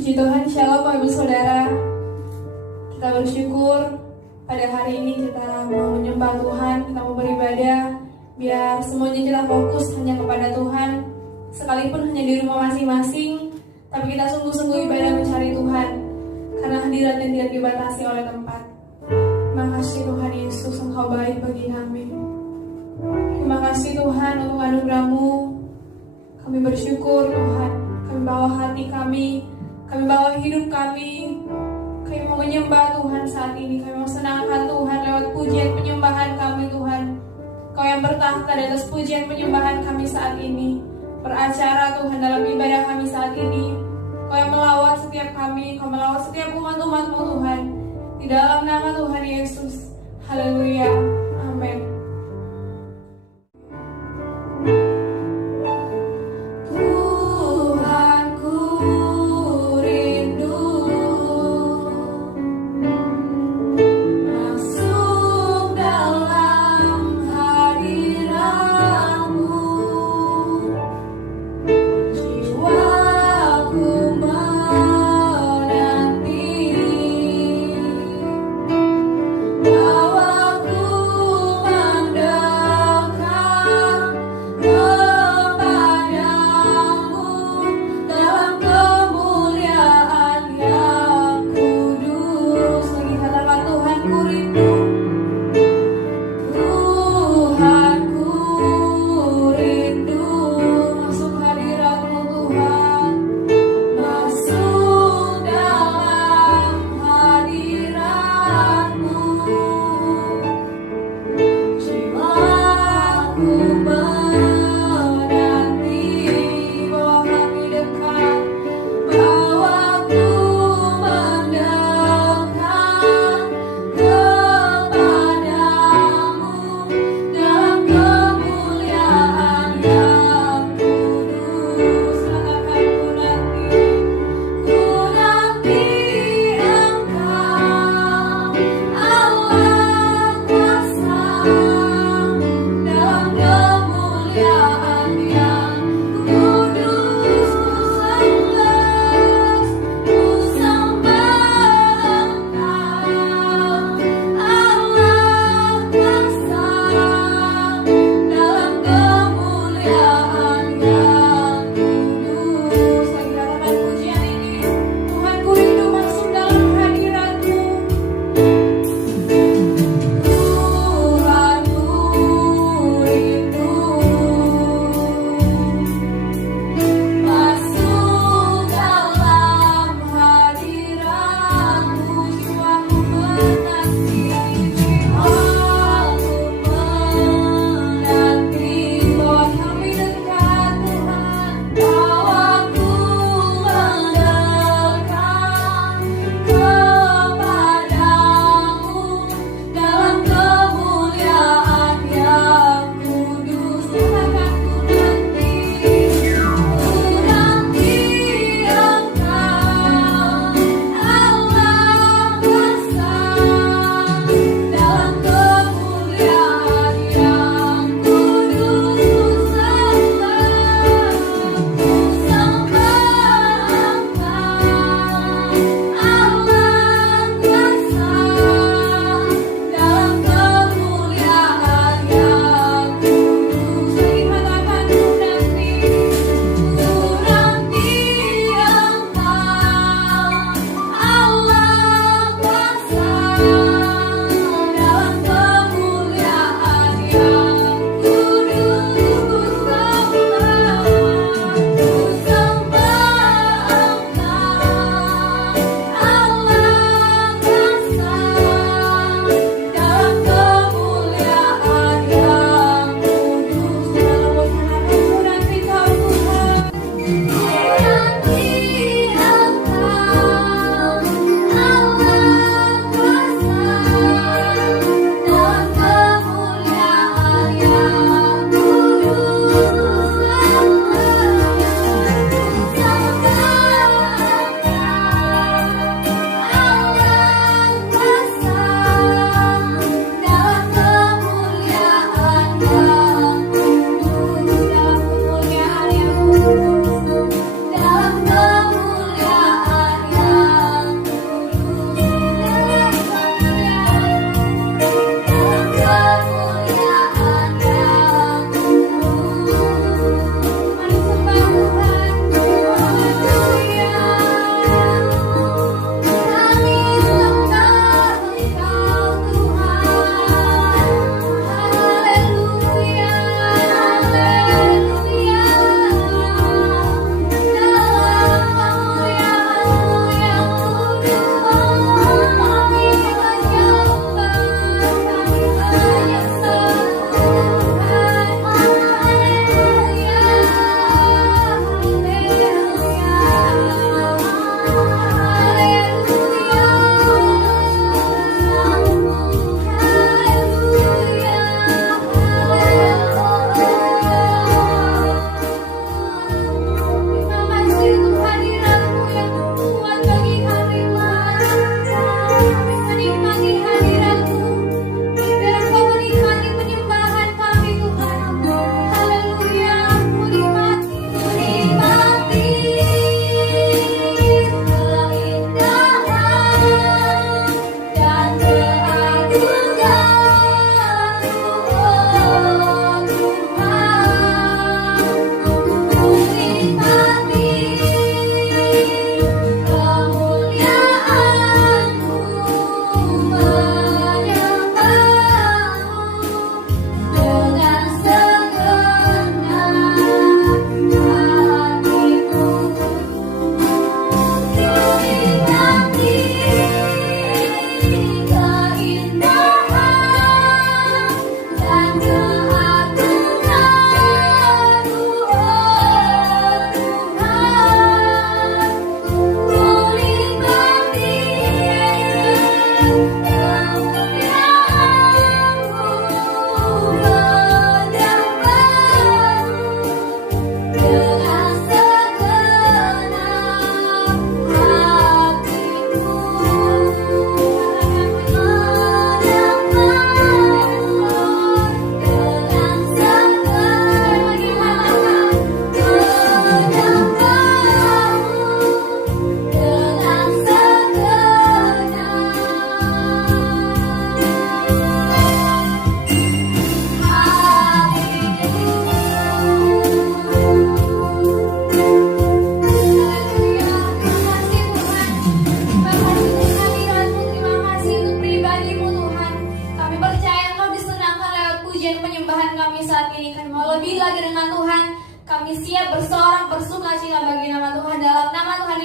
Puji Tuhan, Shalom Bapak Ibu Saudara. Kita bersyukur pada hari ini kita mau menyembah Tuhan, kita mau beribadah. Biar semuanya kita fokus hanya kepada Tuhan, sekalipun hanya di rumah masing-masing, tapi kita sungguh-sungguh ibadah mencari Tuhan, karena hadiratnya tidak dibatasi oleh tempat. Terima kasih Tuhan Yesus, Engkau baik bagi kami. Terima kasih Tuhan untuk anugerah-Mu. Kami bersyukur Tuhan, kami bawa hati kami bawa hidup kami mau menyembah Tuhan saat ini. Kami mau senangkan Tuhan lewat pujian penyembahan kami Tuhan. Kau yang bertahta di atas pujian penyembahan kami saat ini, beracara Tuhan dalam ibadah kami saat ini. Kau yang melawat setiap kami, Kau melawat setiap umat-umat-Mu Tuhan. Di dalam nama Tuhan Yesus. Haleluya. Amin. Aku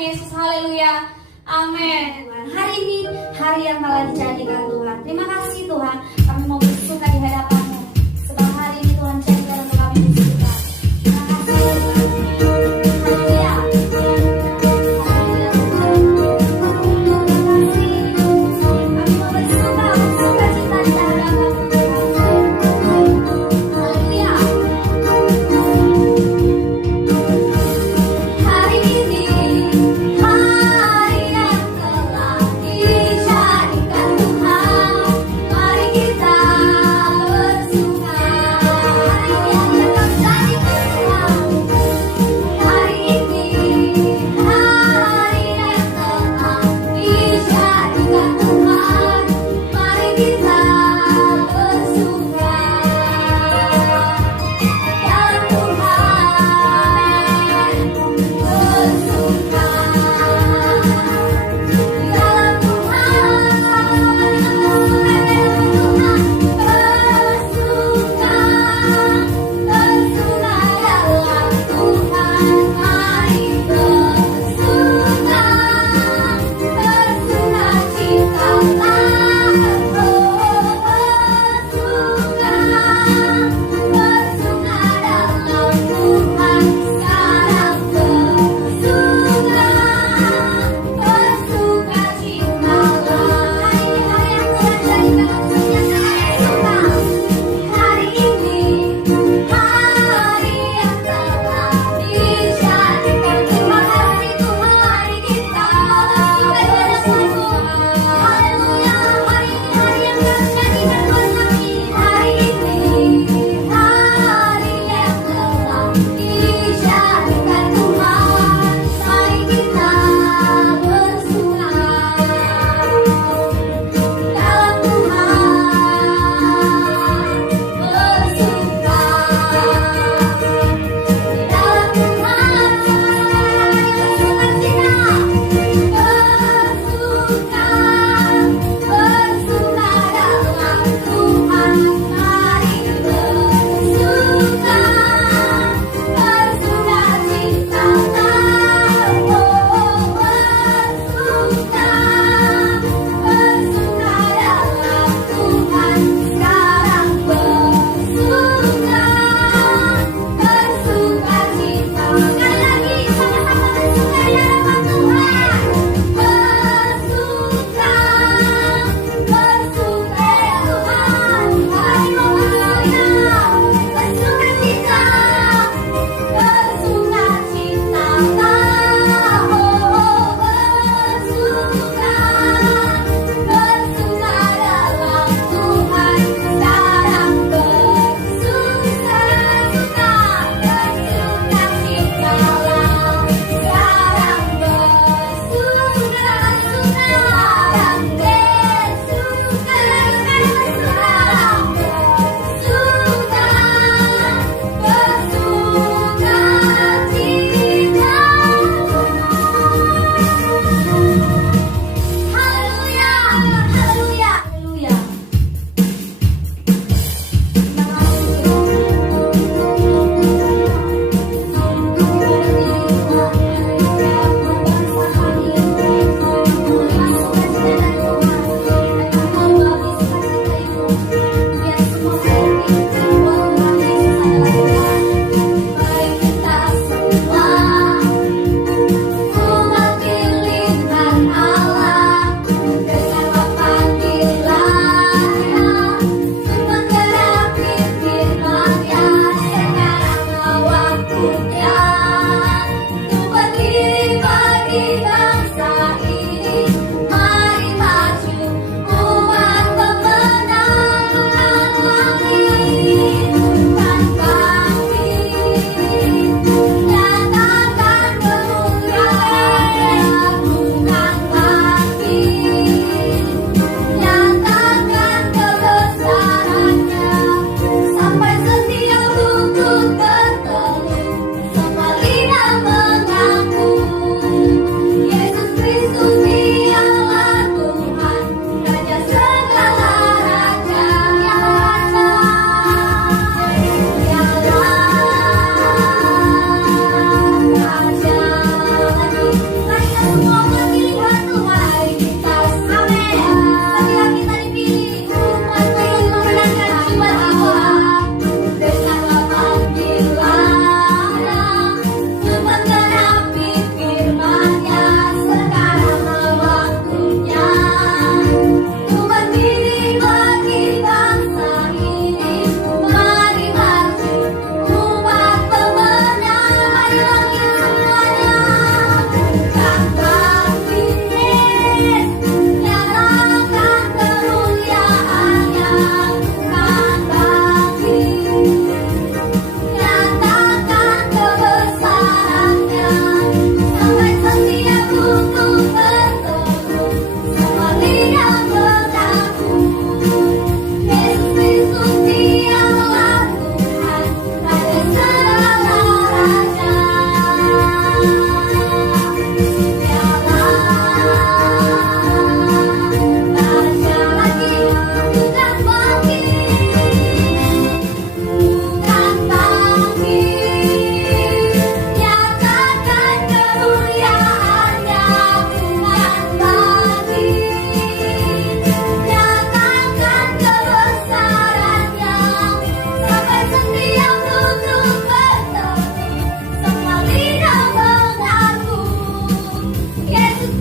Yesus. Haleluya. Amin. Hari ini hari yang telah dijadikan Tuhan. Terima kasih Tuhan. Kami mau bersuka di hadapan-Mu. Sebab hari ini Tuhan jadikan untuk kami bersuka. Terima kasih Tuhan. Haleluya. Kita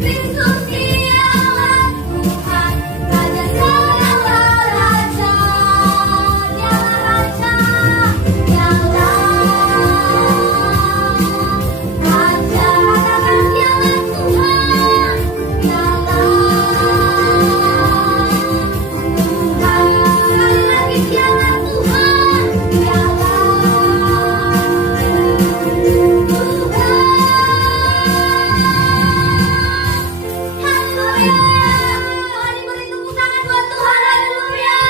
Kristus dialah Tuhan, Raja segala raja. Dialah Raja, dialah Raja. Katakan dialah Tuhan, dialah Tuhan. Sekali lagi dialah Tuhan, dialah Haleluya. Mari beri tepuk tangan buat Tuhan. Haleluya.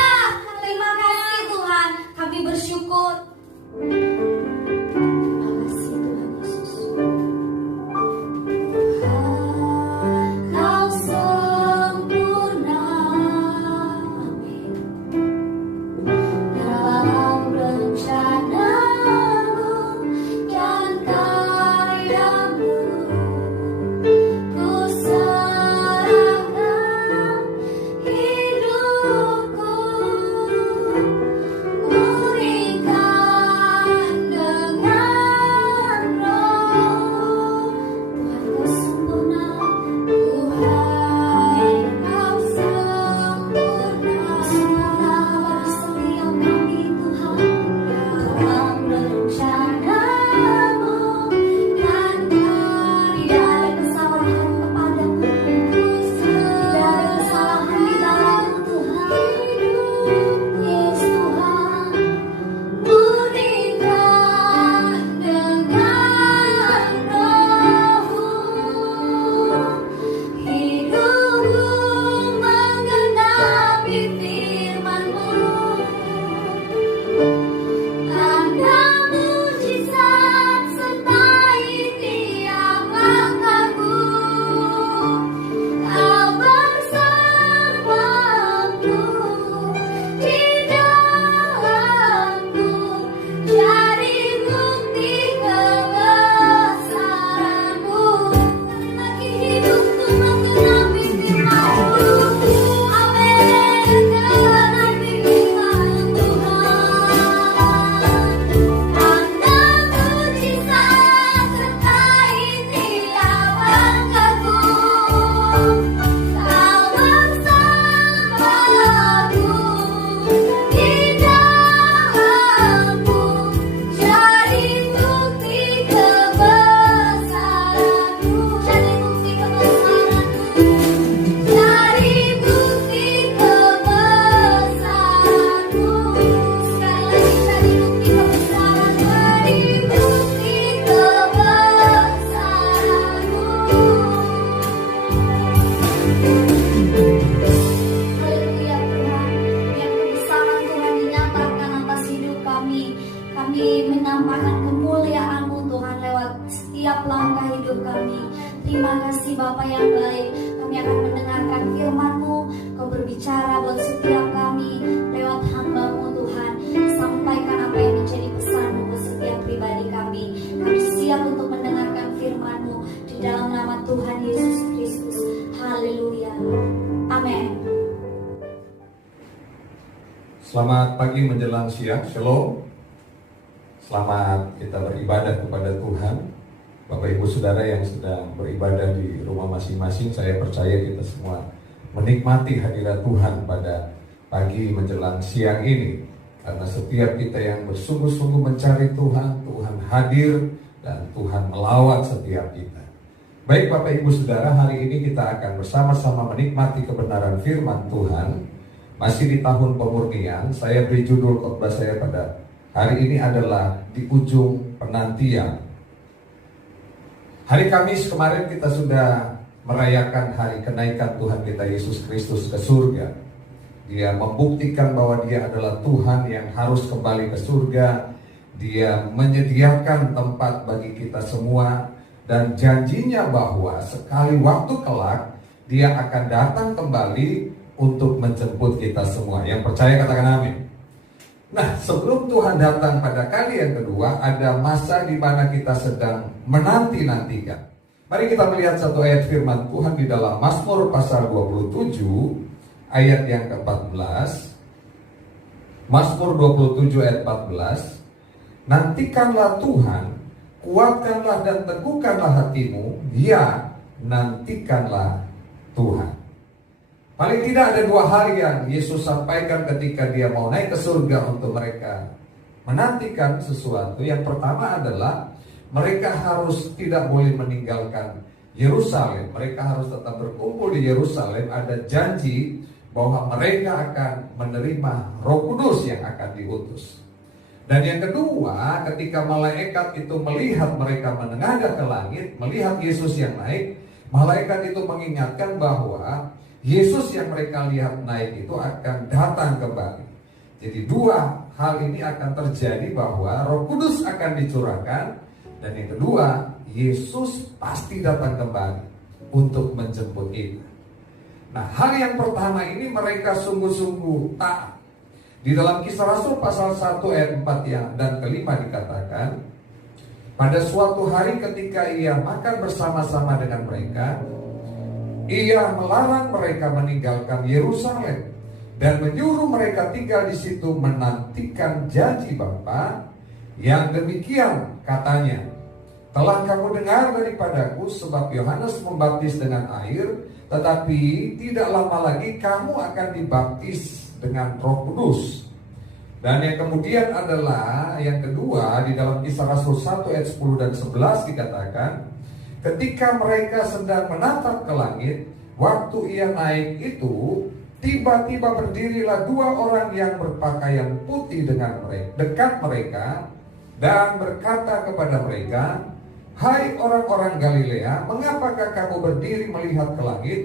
Terima kasih Tuhan. Kami bersyukur. Terima kasih Tuhan Yesus. Kau sempurna. Amin. Dalam rencanamu dan karyamu, ku serahkan hidupku, murnikan dengan roh. Tuhan kau sempurna, Tuhan kau sempurna, sempurna bagi setiap kami Tuhan. Dalam rencanamu dan tidak ada kesalahan kepadamu, tidak ada kesalahan di dalam Tuhan. Yes Tuhan, murnikan dengan roh-Mu, hidupku menggenapi firman-Mu. Tanda mujizat sertai tiap langkahku. Kau bersamaku di dalamku, jadi bukti kebesaran-Mu. Lagi hidupku menggenapi firman-Mu. Amin. Menggenapi firman Tuhan. Tanda mujizat sertai tiap langkahku. Kau bersamaku di dalamku, jadi bukti kebesaran-Mu. Jadi bukti kebesaran-Mu. Jadi bukti kebesaran-Mu. Sekali lagi, jadi bukti kebesaran-Mu. Jadi bukti kebesaran-Mu. Haleluya Tuhan, yang kebesaran Tuhan dinyatakan atas hidup kami. Kami menampakkan kemuliaan-Mu Tuhan lewat setiap langkah hidup kami. Terima kasih Bapa yang baik. Kami akan mendengarkan firman-Mu. Kau berbicara buat setiap kami lewat hamba-Mu Tuhan. Sampaikan apa yang menjadi pesan-Mu buat setiap pribadi kami. Kami siap untuk mendengarkan firman-Mu di dalam nama Tuhan Yesus Kristus. Haleluya. Amin. Selamat pagi menjelang siang, Shalom. Selamat kita beribadah kepada Tuhan. Bapak Ibu Saudara yang sedang beribadah di rumah masing-masing, saya percaya kita semua menikmati hadirat Tuhan pada pagi menjelang siang ini. Karena setiap kita yang bersungguh-sungguh mencari Tuhan, Tuhan hadir dan Tuhan melawat setiap kita. Baik Bapak Ibu Saudara, hari ini kita akan bersama-sama menikmati kebenaran firman Tuhan. Masih di tahun pemurnian, saya beri judul khotbah saya pada hari ini adalah di ujung penantian. Hari Kamis kemarin kita sudah merayakan hari kenaikan Tuhan kita Yesus Kristus ke surga. Dia membuktikan bahwa Dia adalah Tuhan yang harus kembali ke surga. Dia menyediakan tempat bagi kita semua, dan janjinya bahwa sekali waktu kelak Dia akan datang kembali untuk menjemput kita semua. Yang percaya katakan amin. Nah, sebelum Tuhan datang pada kali yang kedua, ada masa di mana kita sedang menanti-nantikan. Mari kita melihat satu ayat firman Tuhan di dalam Mazmur pasal 27 ayat yang ke-14. Mazmur 27 ayat 14. Nantikanlah Tuhan, kuatkanlah dan teguhkanlah hatimu, ya, nantikanlah Tuhan. Paling tidak ada 2 hal yang Yesus sampaikan ketika dia mau naik ke surga untuk mereka menantikan sesuatu. Yang pertama adalah mereka harus tidak boleh meninggalkan Yerusalem. Mereka harus tetap berkumpul di Yerusalem. Ada janji bahwa mereka akan menerima Roh Kudus yang akan diutus. Dan yang kedua, ketika malaikat itu melihat mereka menengadah ke langit, melihat Yesus yang naik, malaikat itu mengingatkan bahwa Yesus yang mereka lihat naik itu akan datang kembali. Jadi 2 hal ini akan terjadi, bahwa Roh Kudus akan dicurahkan, dan yang kedua, Yesus pasti datang kembali untuk menjemput kita. Nah, hal yang pertama ini mereka sungguh-sungguh taat. Di dalam Kisah Rasul pasal 1 ayat 4 dan kelima dikatakan, pada suatu hari ketika ia makan bersama-sama dengan mereka, ia melarang mereka meninggalkan Yerusalem dan menyuruh mereka tinggal di situ menantikan janji Bapa. Yang demikian katanya, telah kamu dengar daripadaku sebab Yohanes membaptis dengan air, tetapi tidak lama lagi kamu akan dibaptis dengan Roh Kudus. Dan yang kemudian adalah yang kedua, di dalam Kisah Rasul 1 ayat 10 dan 11 dikatakan, ketika mereka sedang menatap ke langit, waktu ia naik itu, tiba-tiba berdirilah 2 orang yang berpakaian putih dekat mereka dan berkata kepada mereka, hai orang-orang Galilea, mengapakah kamu berdiri melihat ke langit?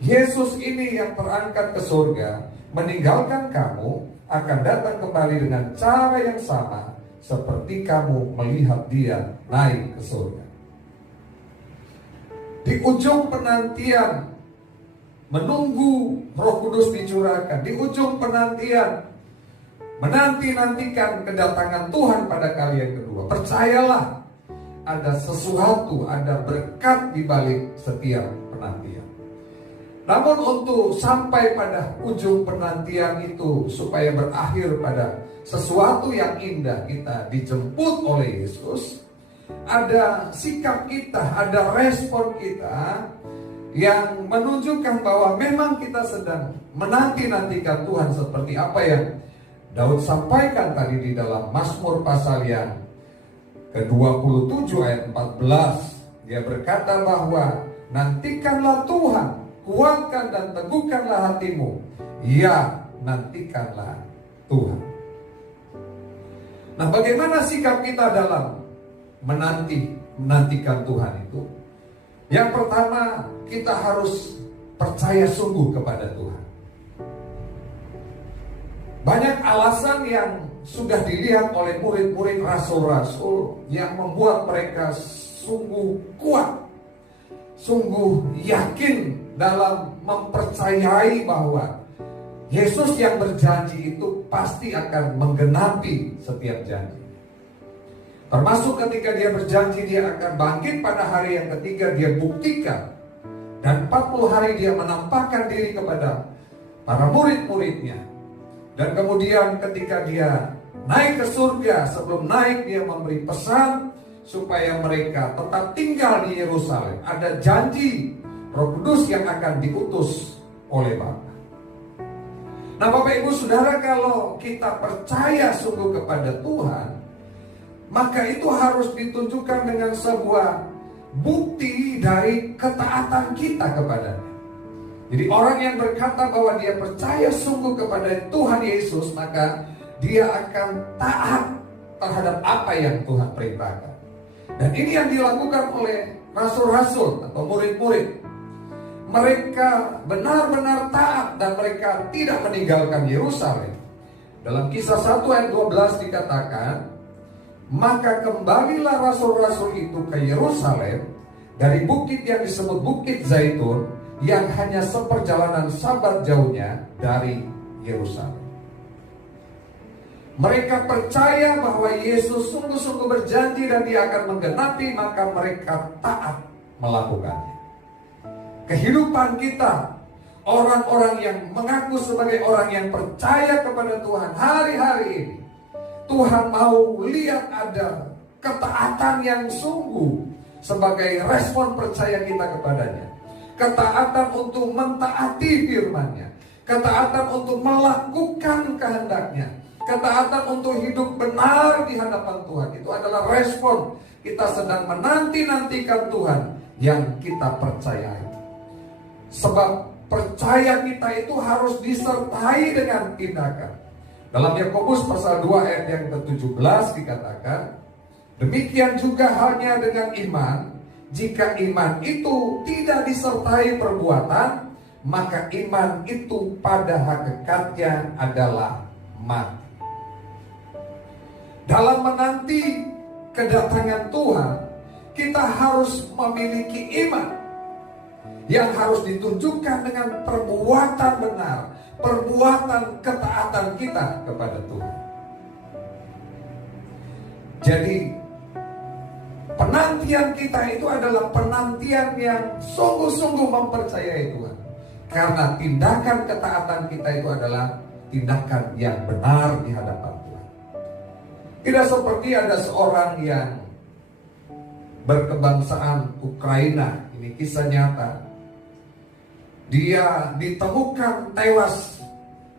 Yesus ini yang terangkat ke surga meninggalkan kamu akan datang kembali dengan cara yang sama seperti kamu melihat dia naik ke surga. Di ujung penantian menunggu Roh Kudus dicurahkan, di ujung penantian menanti-nantikan kedatangan Tuhan pada kali yang kedua, percayalah ada sesuatu, ada berkat di balik setiap penantian. Namun untuk sampai pada ujung penantian itu, supaya berakhir pada sesuatu yang indah, kita dijemput oleh Yesus, ada sikap kita, ada respon kita yang menunjukkan bahwa memang kita sedang menanti-nantikan Tuhan, seperti apa yang Daud sampaikan tadi di dalam Mazmur pasal yang ke-27 ayat 14. Dia berkata bahwa nantikanlah Tuhan, kuatkan dan teguhkanlah hatimu. Ya, nantikanlah Tuhan. Nah, bagaimana sikap kita dalam menantikan Tuhan itu? Yang pertama, kita harus percaya sungguh kepada Tuhan. Banyak alasan yang sudah dilihat oleh murid-murid rasul-rasul yang membuat mereka sungguh kuat, sungguh yakin dalam mempercayai bahwa Yesus yang berjanji itu pasti akan menggenapi setiap janji. Termasuk ketika dia berjanji dia akan bangkit pada hari yang ketiga, dia buktikan. Dan 40 hari dia menampakkan diri kepada para murid-muridnya. Dan kemudian ketika dia naik ke surga, sebelum naik dia memberi pesan supaya mereka tetap tinggal di Yerusalem. Ada janji Roh Kudus yang akan diutus oleh Bapa. Nah, Bapak Ibu Saudara, kalau kita percaya sungguh kepada Tuhan, maka itu harus ditunjukkan dengan sebuah bukti dari ketaatan kita kepadanya. Jadi orang yang berkata bahwa dia percaya sungguh kepada Tuhan Yesus, maka dia akan taat terhadap apa yang Tuhan perintahkan. Dan ini yang dilakukan oleh rasul-rasul atau murid-murid. Mereka benar-benar taat dan mereka tidak meninggalkan Yerusalem. Dalam Kisah 1 ayat 12 dikatakan, maka kembalilah rasul-rasul itu ke Yerusalem dari bukit yang disebut Bukit Zaitun, yang hanya seperjalanan sabat jauhnya dari Yerusalem. Mereka percaya bahwa Yesus sungguh-sungguh berjanji dan dia akan menggenapi, maka mereka taat melakukannya. Kehidupan kita, orang-orang yang mengaku sebagai orang yang percaya kepada Tuhan hari-hari ini, Tuhan mau lihat ada ketaatan yang sungguh, sebagai respon percaya kita kepadanya. Ketaatan untuk mentaati firman-Nya, ketaatan untuk melakukan kehendak-Nya, ketaatan untuk hidup benar di hadapan Tuhan. Itu adalah respon kita sedang menanti-nantikan Tuhan yang kita percayai. Sebab percaya kita itu harus disertai dengan tindakan. Dalam Yakobus pasal 2 ayat yang ke-17 dikatakan, demikian juga halnya dengan iman. Jika iman itu tidak disertai perbuatan, maka iman itu pada hakikatnya adalah mati. Dalam menanti kedatangan Tuhan, kita harus memiliki iman yang harus ditunjukkan dengan perbuatan benar, perbuatan ketaatan kita kepada Tuhan. Jadi penantian kita itu adalah penantian yang sungguh-sungguh mempercayai Tuhan. Karena tindakan ketaatan kita itu adalah tindakan yang benar di hadapan Tuhan. Tidak seperti ada seorang yang berkebangsaan Ukraina, ini kisah nyata. Dia ditemukan tewas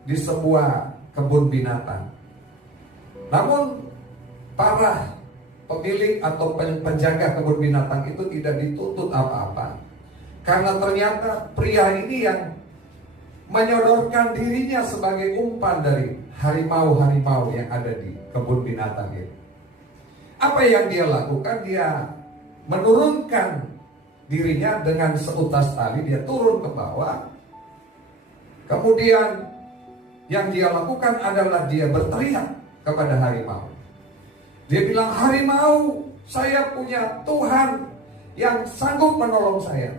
di sebuah kebun binatang. Namun para pemilik atau penjaga kebun binatang itu tidak dituntut apa-apa. Karena ternyata pria ini yang menyodorkan dirinya sebagai umpan dari harimau-harimau yang ada di kebun binatang itu. Apa yang dia lakukan? Dia menurunkan dirinya dengan seutas tali, dia turun ke bawah. Kemudian yang dia lakukan adalah dia berteriak kepada harimau. Dia bilang, harimau, saya punya Tuhan yang sanggup menolong saya.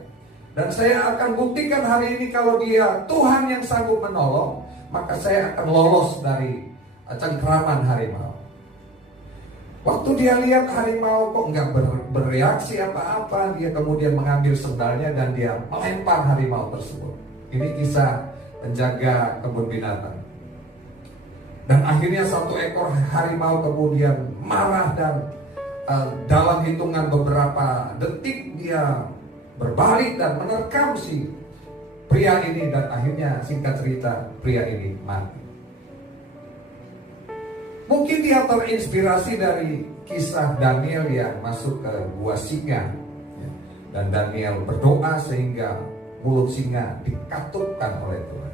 Dan saya akan buktikan hari ini kalau dia Tuhan yang sanggup menolong, maka saya akan lolos dari cengkraman harimau. Waktu dia lihat harimau kok nggak bereaksi apa-apa, dia kemudian mengambil sendalnya dan dia melempar harimau tersebut. Ini kisah penjaga kebun binatang. Dan akhirnya satu ekor harimau kemudian marah dan dalam hitungan beberapa detik dia berbalik dan menerkam si pria ini, dan akhirnya singkat cerita pria ini mati. Mungkin dia terinspirasi dari kisah Daniel yang masuk ke gua singa, dan Daniel berdoa sehingga mulut singa dikatupkan oleh Tuhan.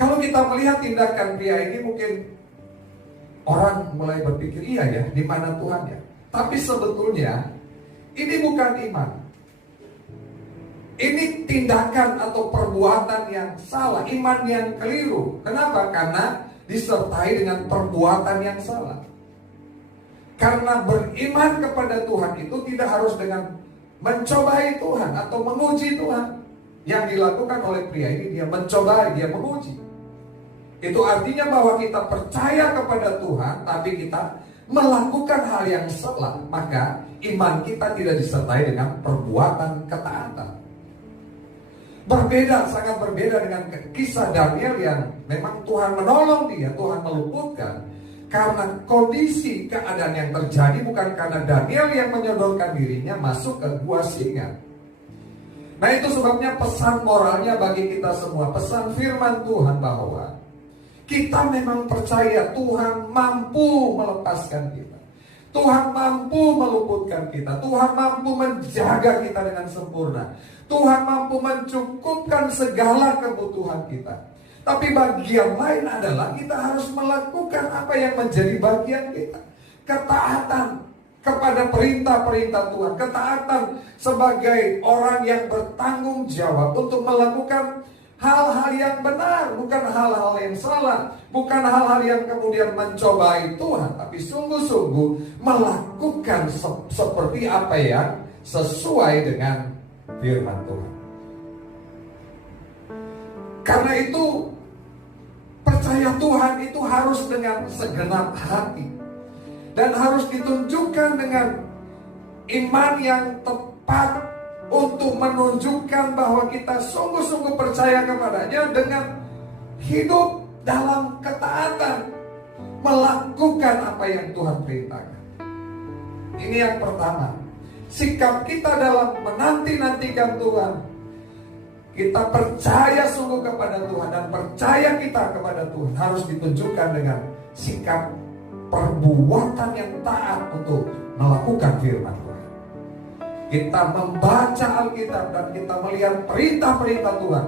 Kalau kita melihat tindakan pria ini, mungkin orang mulai berpikir, iya ya, di mana Tuhan ya? Tapi sebetulnya ini bukan iman. Ini tindakan atau perbuatan yang salah, iman yang keliru. Kenapa? Karena disertai dengan perbuatan yang salah. Karena beriman kepada Tuhan itu tidak harus dengan mencobai Tuhan atau menguji Tuhan. Yang dilakukan oleh pria ini, dia mencobai, dia menguji. Itu artinya bahwa kita percaya kepada Tuhan, tapi kita melakukan hal yang salah, maka iman kita tidak disertai dengan perbuatan ketaatan. Berbeda, sangat berbeda dengan kisah Daniel yang memang Tuhan menolong dia, Tuhan meluputkan. Karena kondisi keadaan yang terjadi bukan karena Daniel yang menyodorkan dirinya masuk ke gua singa. Nah, itu sebabnya pesan moralnya bagi kita semua, pesan firman Tuhan bahwa kita memang percaya Tuhan mampu melepaskan kita. Tuhan mampu meluputkan kita. Tuhan mampu menjaga kita dengan sempurna. Tuhan mampu mencukupkan segala kebutuhan kita. Tapi bagian lain adalah kita harus melakukan apa yang menjadi bagian kita. Ketaatan kepada perintah-perintah Tuhan. Ketaatan sebagai orang yang bertanggung jawab untuk melakukan hal-hal yang benar, bukan hal-hal yang salah, bukan hal-hal yang kemudian mencobai Tuhan, tapi sungguh-sungguh melakukan seperti apa yang sesuai dengan firman Tuhan. Karena itu percaya Tuhan itu harus dengan segenap hati dan harus ditunjukkan dengan iman yang tepat untuk menunjukkan bahwa kita sungguh-sungguh percaya kepadanya dengan hidup dalam ketaatan, melakukan apa yang Tuhan perintahkan. Ini yang pertama. Sikap kita dalam menanti-nantikan Tuhan. Kita percaya sungguh kepada Tuhan dan percaya kita kepada Tuhan harus ditunjukkan dengan sikap perbuatan yang taat untuk melakukan firman Tuhan. Kita membaca Alkitab dan kita melihat perintah-perintah Tuhan,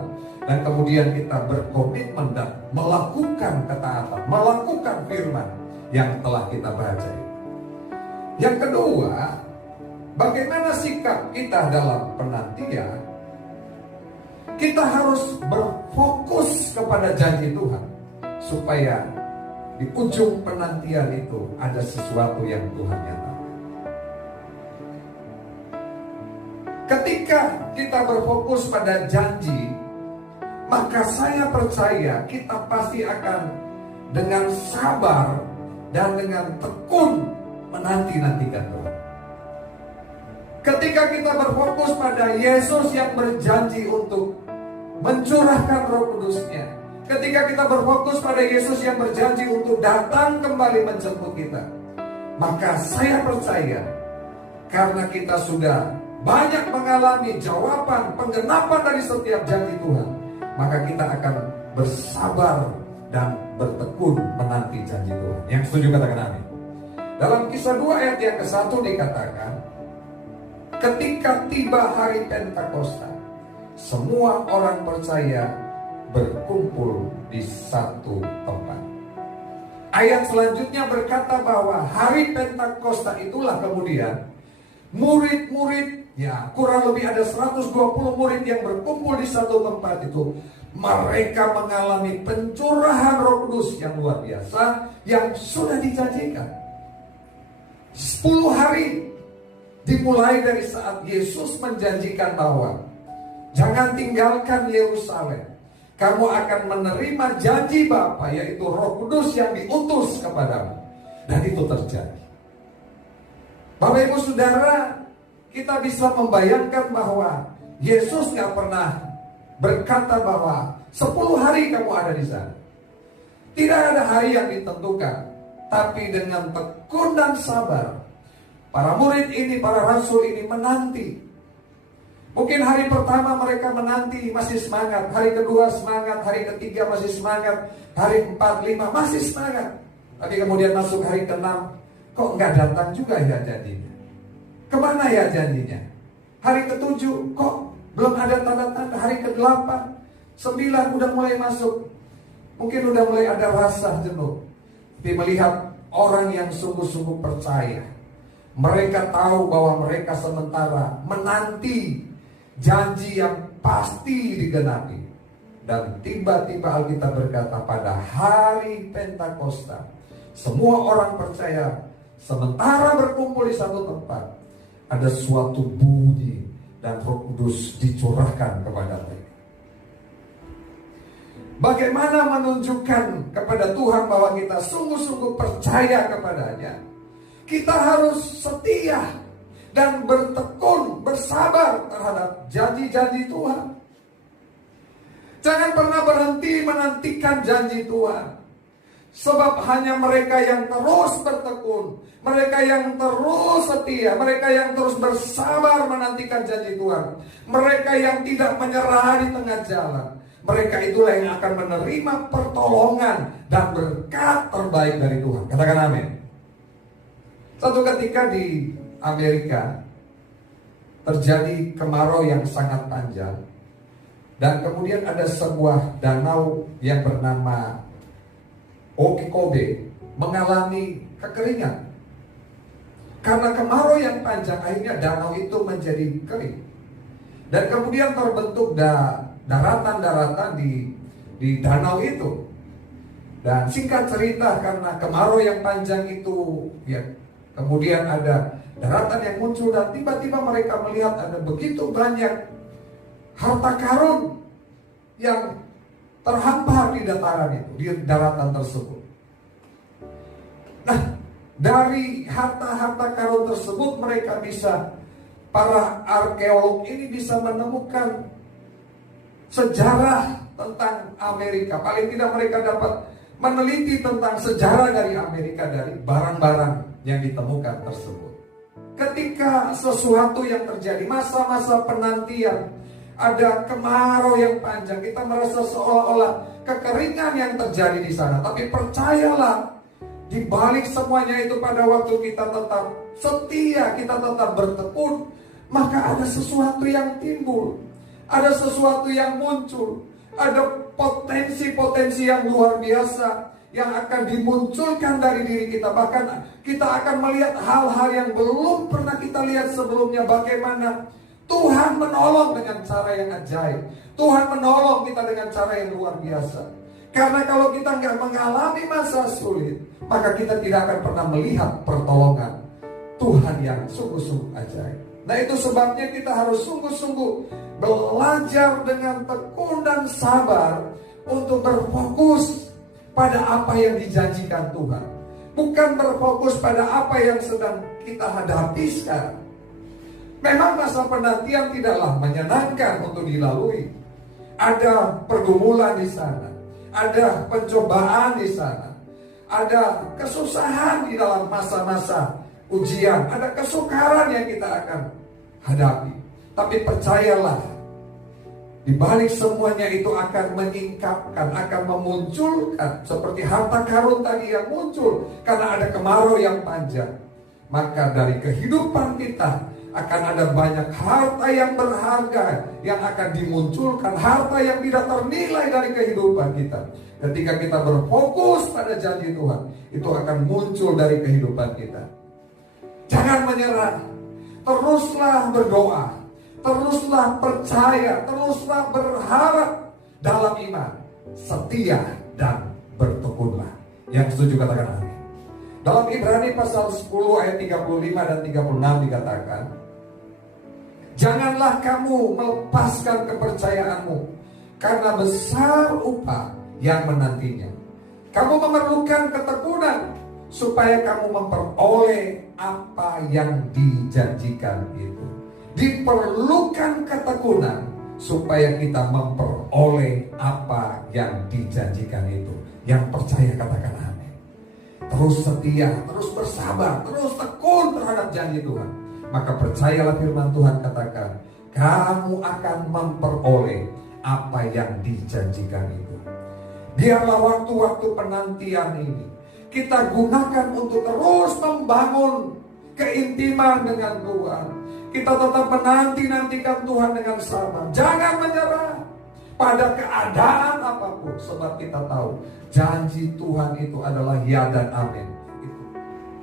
dan kemudian kita berkomitmen dan melakukan ketaatan, melakukan firman yang telah kita baca. Yang kedua, bagaimana sikap kita dalam penantian? Kita harus berfokus kepada janji Tuhan, supaya di ujung penantian itu ada sesuatu yang Tuhan nyatakan. Ketika kita berfokus pada janji, maka saya percaya kita pasti akan dengan sabar dan dengan tekun menanti-nantikan Tuhan. Ketika kita berfokus pada Yesus yang berjanji untuk mencurahkan Roh Kudus-Nya, ketika kita berfokus pada Yesus yang berjanji untuk datang kembali menjemput kita, maka saya percaya karena kita sudah banyak mengalami jawaban penggenapan dari setiap janji Tuhan, maka kita akan bersabar dan bertekun menanti janji Tuhan. Yang setuju katakan amin. Dalam Kisah 2 ayat yang ke-1 dikatakan, ketika tiba hari Pentakosta, semua orang percaya berkumpul di satu tempat. Ayat selanjutnya berkata bahwa hari Pentakosta itulah kemudian murid-murid, ya kurang lebih ada 120 murid yang berkumpul di satu tempat itu. Mereka mengalami pencurahan Roh Kudus yang luar biasa yang sudah dijanjikan. 10 hari dimulai dari saat Yesus menjanjikan bahwa jangan tinggalkan Yerusalem, kamu akan menerima janji Bapa, yaitu Roh Kudus yang diutus kepadamu. Dan itu terjadi. Bapak Ibu Saudara, kita bisa membayangkan bahwa Yesus gak pernah berkata bahwa 10 hari kamu ada di sana. Tidak ada hari yang ditentukan, tapi dengan tekun dan sabar, para murid ini, para rasul ini menanti. Mungkin hari pertama mereka menanti masih semangat, hari kedua semangat, hari ketiga masih semangat, hari 4, 5 masih semangat. Tapi kemudian masuk hari ke-6, kok nggak datang juga ya janjinya? Kemana ya janjinya? Hari ke-7 kok belum ada tanda-tanda? Hari ke-8, 9 udah mulai masuk. Mungkin udah mulai ada rasa jenuh. Tapi melihat orang yang sungguh-sungguh percaya, mereka tahu bahwa mereka sementara menanti janji yang pasti digenapi. Dan tiba-tiba Alkitab berkata pada hari Pentakosta, semua orang percaya sementara berkumpul di satu tempat, ada suatu bunyi dan Roh Kudus dicurahkan kepada mereka. Bagaimana menunjukkan kepada Tuhan bahwa kita sungguh-sungguh percaya kepadanya? Kita harus setia dan bertekun, bersabar terhadap janji-janji Tuhan. Jangan pernah berhenti menantikan janji Tuhan. Sebab hanya mereka yang terus bertekun, mereka yang terus setia, mereka yang terus bersabar menantikan janji Tuhan, mereka yang tidak menyerah di tengah jalan, mereka itulah yang akan menerima pertolongan dan berkat terbaik dari Tuhan. Katakan amin. Satu ketika di Amerika terjadi kemarau yang sangat panjang, dan kemudian ada sebuah danau yang bernama Okeechobee mengalami kekeringan. Karena kemarau yang panjang, akhirnya danau itu menjadi kering. Dan kemudian terbentuk daratan-daratan di danau itu. Dan singkat cerita, karena kemarau yang panjang itu, ya, kemudian ada daratan yang muncul, dan tiba-tiba mereka melihat ada begitu banyak harta karun yang terhampar di dataran itu, di daratan tersebut. Nah, dari harta-harta karun tersebut para arkeolog ini bisa menemukan sejarah tentang Amerika. Paling tidak mereka dapat meneliti tentang sejarah dari Amerika dari barang-barang yang ditemukan tersebut. ketika sesuatu yang terjadi, masa-masa penantian, ada kemarau yang panjang, kita merasa seolah-olah kekeringan yang terjadi di sana. Tapi percayalah, di balik semuanya itu pada waktu kita tetap setia, kita tetap bertekun, maka ada sesuatu yang timbul, ada sesuatu yang muncul, ada potensi-potensi yang luar biasa yang akan dimunculkan dari diri kita. Bahkan kita akan melihat hal-hal yang belum pernah kita lihat sebelumnya. Bagaimana Tuhan menolong dengan cara yang ajaib, Tuhan menolong kita dengan cara yang luar biasa. Karena kalau kita nggak mengalami masa sulit, maka kita tidak akan pernah melihat pertolongan Tuhan yang sungguh-sungguh ajaib. Nah, itu sebabnya kita harus sungguh-sungguh belajar dengan tekun dan sabar untuk berfokus pada apa yang dijanjikan Tuhan, bukan berfokus pada apa yang sedang kita hadapi sekarang. Memang masa penantian tidaklah menyenangkan untuk dilalui. Ada pergumulan di sana, ada pencobaan di sana, ada kesusahan di dalam masa-masa ujian, ada kesukaran yang kita akan hadapi. Tapi percayalah, di balik semuanya itu akan menyingkapkan, akan memunculkan seperti harta karun tadi yang muncul karena ada kemarau yang panjang. Maka dari kehidupan kita akan ada banyak harta yang berharga yang akan dimunculkan, harta yang tidak ternilai dari kehidupan kita. Ketika kita berfokus pada janji Tuhan, itu akan muncul dari kehidupan kita. Jangan menyerah, teruslah berdoa, teruslah percaya, teruslah berharap dalam iman, setia dan bertekunlah. Yang setuju katakan amin. Dalam Ibrani pasal 10 ayat 35 dan 36 dikatakan, janganlah kamu melepaskan kepercayaanmu, karena besar upah yang menantinya. Kamu memerlukan ketekunan supaya kamu memperoleh apa yang dijanjikan itu. Diperlukan ketekunan supaya kita memperoleh apa yang dijanjikan itu. Yang percaya katakan amin. Terus setia, terus bersabar, terus tekun terhadap janji Tuhan. Maka percayalah firman Tuhan katakan, kamu akan memperoleh apa yang dijanjikan itu. Biarlah waktu-waktu penantian ini kita gunakan untuk terus membangun keintiman dengan Tuhan. Kita tetap menanti-nantikan Tuhan dengan sabar. Jangan menyerah pada keadaan apapun, sebab kita tahu janji Tuhan itu adalah ya dan amin.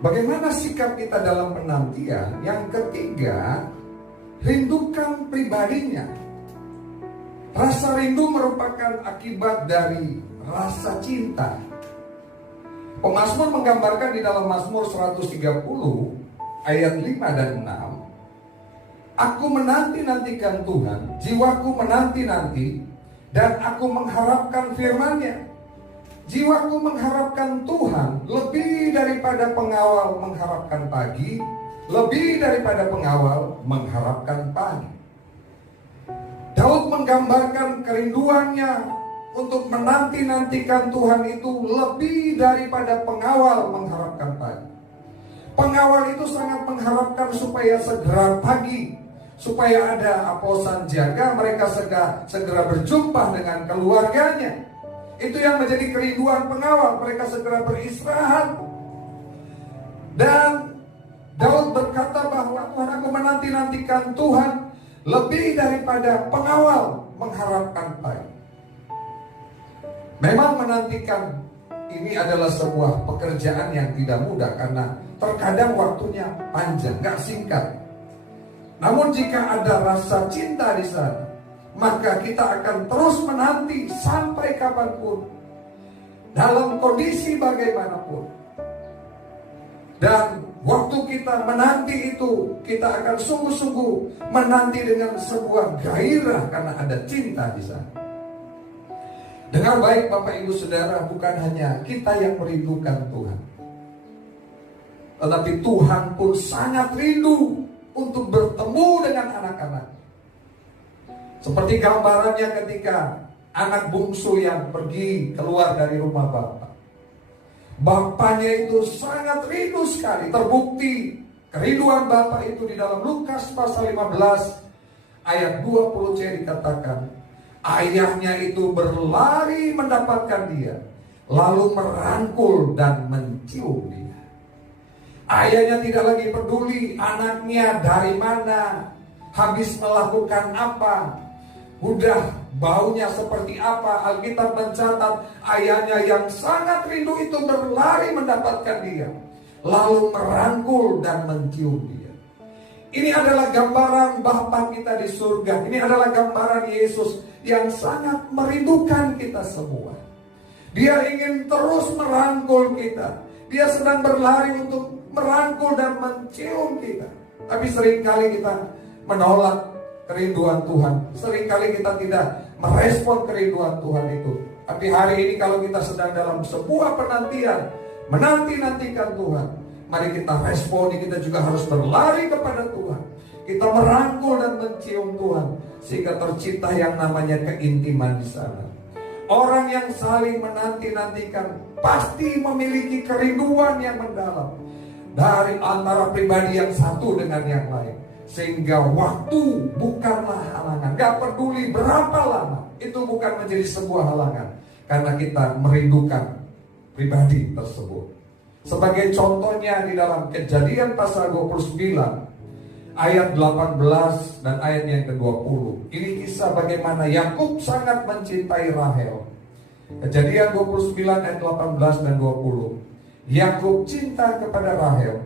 Bagaimana sikap kita dalam penantian? Yang ketiga, rindukan pribadinya. Rasa rindu merupakan akibat dari rasa cinta. Pemazmur menggambarkan di dalam Mazmur 130 ayat 5 dan 6. Aku menanti-nantikan Tuhan, jiwaku menanti-nanti, dan aku mengharapkan firman-Nya. Jiwaku mengharapkan Tuhan lebih daripada pengawal mengharapkan pagi, lebih daripada pengawal mengharapkan pagi. Daud menggambarkan kerinduannya untuk menanti-nantikan Tuhan itu lebih daripada pengawal mengharapkan pagi. Pengawal itu sangat mengharapkan supaya segera pagi, supaya ada aposan jaga, mereka segera berjumpa dengan keluarganya. Itu yang menjadi kerinduan pengawal, mereka segera beristirahat. Dan Daud berkata bahwa Tuhan, aku menanti-nantikan Tuhan lebih daripada pengawal mengharapkan pagi. Memang menantikan ini adalah sebuah pekerjaan yang tidak mudah, karena terkadang waktunya panjang, gak singkat. Namun jika ada rasa cinta di sana, maka kita akan terus menanti sampai kapanpun, dalam kondisi bagaimanapun. Dan waktu kita menanti itu, kita akan sungguh-sungguh menanti dengan sebuah gairah karena ada cinta di sana. Dengar baik Bapak Ibu Saudara, bukan hanya kita yang merindukan Tuhan, tetapi Tuhan pun sangat rindu untuk bertemu dengan anak-anak. Seperti gambarannya ketika anak bungsu yang pergi keluar dari rumah bapak. Bapaknya itu sangat rindu sekali. Terbukti kerinduan Bapa itu di dalam Lukas pasal 15 ayat 20c dikatakan, ayahnya itu berlari mendapatkan dia, lalu merangkul dan mencium dia. Ayahnya tidak lagi peduli anaknya dari mana, habis melakukan apa, udah baunya seperti apa. Alkitab mencatat ayahnya yang sangat rindu itu berlari mendapatkan dia, lalu merangkul dan mencium dia. Ini adalah gambaran Bapa kita di surga. Ini adalah gambaran Yesus yang sangat merindukan kita semua. Dia ingin terus merangkul kita. Dia sedang berlari untuk merangkul dan mencium kita. Tapi seringkali kita menolak kerinduan Tuhan. Seringkali kita tidak merespon kerinduan Tuhan itu. Tapi hari ini kalau kita sedang dalam sebuah penantian, menanti-nantikan Tuhan, mari kita responi. Kita juga harus berlari kepada Tuhan. Kita merangkul dan mencium Tuhan, sehingga tercipta yang namanya keintiman di sana. Orang yang saling menanti-nantikan pasti memiliki kerinduan yang mendalam dari antara pribadi yang satu dengan yang lain, sehingga waktu bukanlah halangan. Gak peduli berapa lama, itu bukan menjadi sebuah halangan, karena kita merindukan pribadi tersebut. Sebagai contohnya di dalam Kejadian pasal 29 ayat 18 dan ayat yang ke-20. Ini kisah bagaimana Yakub sangat mencintai Rahel. Kejadian 29 ayat 18 dan 20. Yakub cinta kepada Rahel,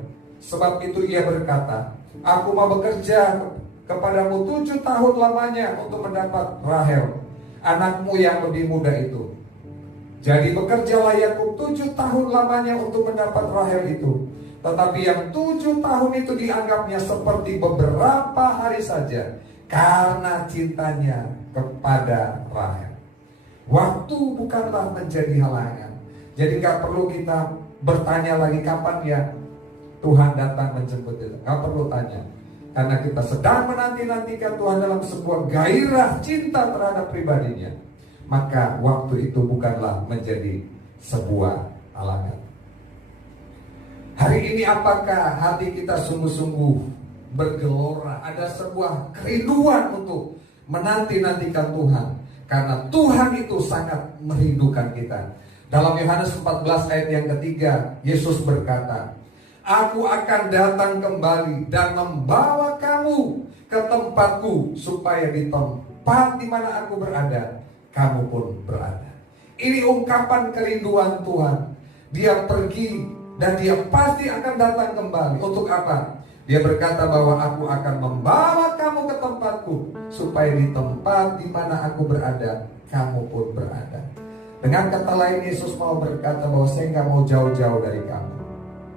sebab itu ia berkata, aku mau bekerja kepadamu 7 tahun lamanya untuk mendapat Rahel, anakmu yang lebih muda itu. Jadi bekerjalah Yakub 7 tahun lamanya untuk mendapat Rahel itu. Tetapi yang 7 tahun itu dianggapnya seperti beberapa hari saja, karena cintanya kepada Rahel. Waktu bukanlah menjadi halangan. Jadi gak perlu kita bertanya lagi kapan ya Tuhan datang menjemput kita. Gak perlu tanya, karena kita sedang menanti-nantikan Tuhan dalam sebuah gairah cinta terhadap pribadinya. Maka waktu itu bukanlah menjadi sebuah halangan. Hari ini apakah hati kita sungguh-sungguh bergelora? Ada sebuah kerinduan untuk menanti-nantikan Tuhan, karena Tuhan itu sangat merindukan kita. Dalam Yohanes 14 ayat yang ketiga, Yesus berkata, aku akan datang kembali dan membawa kamu ke tempatku, supaya di tempat di mana aku berada, kamu pun berada. Ini ungkapan kerinduan Tuhan. Dia pergi dan dia pasti akan datang kembali. Untuk apa? Dia berkata bahwa aku akan membawa kamu ke tempatku, supaya di tempat di mana aku berada, kamu pun berada. Dengan kata lain, Yesus mau berkata bahwa saya nggak mau jauh-jauh dari kamu.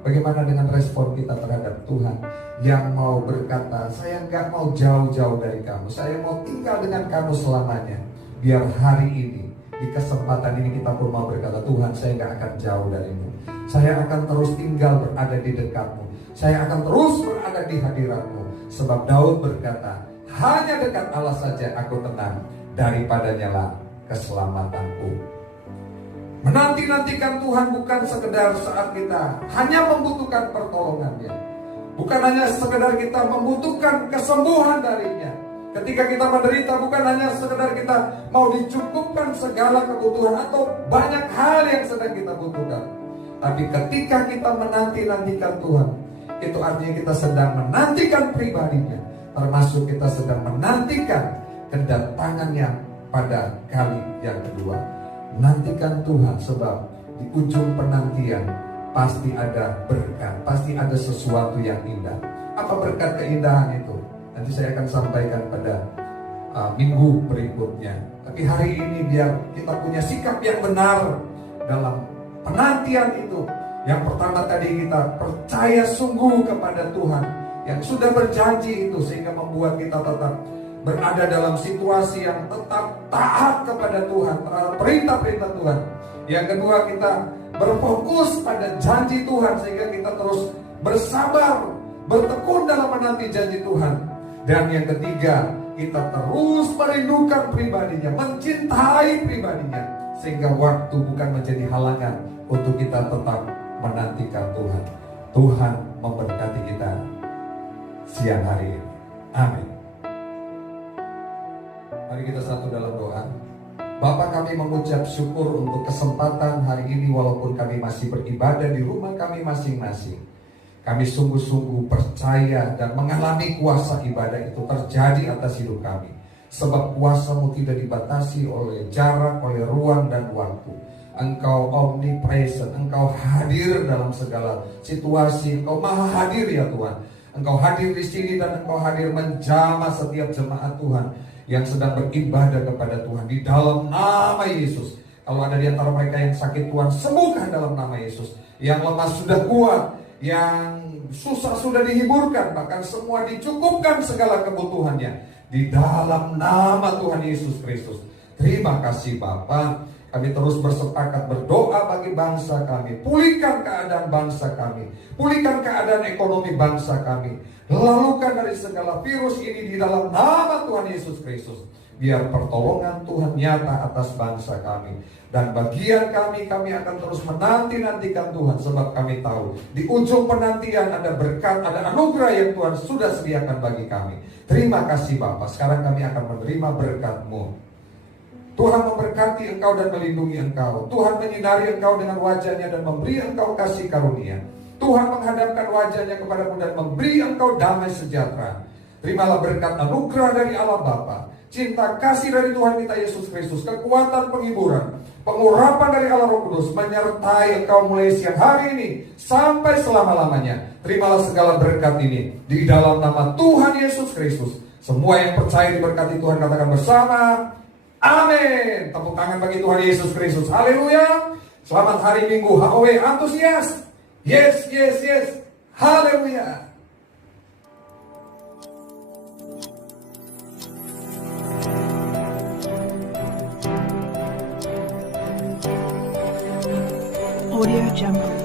Bagaimana dengan respon kita terhadap Tuhan yang mau berkata, saya nggak mau jauh-jauh dari kamu, saya mau tinggal dengan kamu selamanya. Biar hari ini, di kesempatan ini kita pun mau berkata, Tuhan, saya nggak akan jauh darimu. Saya akan terus tinggal berada di dekatmu. Saya akan terus berada di hadiratmu. Sebab Daud berkata, hanya dekat Allah saja aku tenang, daripadanya lah keselamatanku. Menanti-nantikan Tuhan bukan sekedar saat kita hanya membutuhkan pertolongannya. Bukan hanya sekedar kita membutuhkan kesembuhan darinya. Ketika kita menderita, bukan hanya sekedar kita mau dicukupkan segala kebutuhan atau banyak hal yang sedang kita butuhkan. Tapi ketika kita menanti-nantikan Tuhan, itu artinya kita sedang menantikan pribadinya. Termasuk kita sedang menantikan kedatangannya pada kali yang kedua. Nantikan Tuhan, sebab di ujung penantian pasti ada berkat, pasti ada sesuatu yang indah. Apa berkat keindahan itu? Nanti saya akan sampaikan pada minggu berikutnya. Tapi hari ini biar kita punya sikap yang benar dalam penantian itu. Yang pertama tadi, kita percaya sungguh kepada Tuhan yang sudah berjanji itu, sehingga membuat kita tetap berada dalam situasi yang tetap taat kepada Tuhan, terhadap perintah-perintah Tuhan. Yang kedua, kita berfokus pada janji Tuhan, sehingga kita terus bersabar, bertekun dalam menanti janji Tuhan. Dan yang ketiga, kita terus merindukan pribadinya, mencintai pribadinya, sehingga waktu bukan menjadi halangan untuk kita tetap menantikan Tuhan. Tuhan memberkati kita. siang hari ini. Amin. Mari kita satu dalam doa. Bapa, kami mengucap syukur untuk kesempatan hari ini walaupun kami masih beribadah di rumah kami masing-masing. Kami sungguh-sungguh percaya dan mengalami kuasa ibadah itu terjadi atas hidup kami. Sebab kuasa-Mu tidak dibatasi oleh jarak, oleh ruang dan waktu. Engkau omnipresent, Engkau hadir dalam segala situasi, Engkau maha hadir ya Tuhan. Engkau hadir di sini dan Engkau hadir menjamah setiap jemaat Tuhan yang sedang beribadah kepada Tuhan di dalam nama Yesus. Kalau ada di antara mereka yang sakit, Tuhan sembuhkan dalam nama Yesus. Yang lemah sudah kuat, yang susah sudah dihiburkan, bahkan semua dicukupkan segala kebutuhannya di dalam nama Tuhan Yesus Kristus. Terima kasih Bapa. Kami terus bersepakat berdoa bagi bangsa kami. Pulihkan keadaan bangsa kami. Pulihkan keadaan ekonomi bangsa kami. Lalukan dari segala virus ini di dalam nama Tuhan Yesus Kristus. Biar pertolongan Tuhan nyata atas bangsa kami. Dan bagian kami akan terus menanti-nantikan Tuhan. Sebab kami tahu di ujung penantian ada berkat, ada anugerah yang Tuhan sudah sediakan bagi kami. Terima kasih Bapa. Sekarang kami akan menerima berkat-Mu. Tuhan memberkati engkau dan melindungi engkau. Tuhan menyinari engkau dengan wajahnya dan memberi engkau kasih karunia. Tuhan menghadapkan wajahnya kepadamu dan memberi engkau damai sejahtera. Terimalah berkat anugerah dari Allah Bapa, cinta kasih dari Tuhan kita Yesus Kristus, kekuatan penghiburan, pengurapan dari Allah Roh Kudus menyertai engkau mulai siang hari ini sampai selama-lamanya. Terimalah segala berkat ini di dalam nama Tuhan Yesus Kristus. Semua yang percaya diberkati Tuhan katakan bersama, amin. Tepuk tangan bagi Tuhan Yesus Kristus. Haleluya. Selamat hari Minggu. HOW antusias. Yes, yes, yes. Haleluya. Audio Jungle.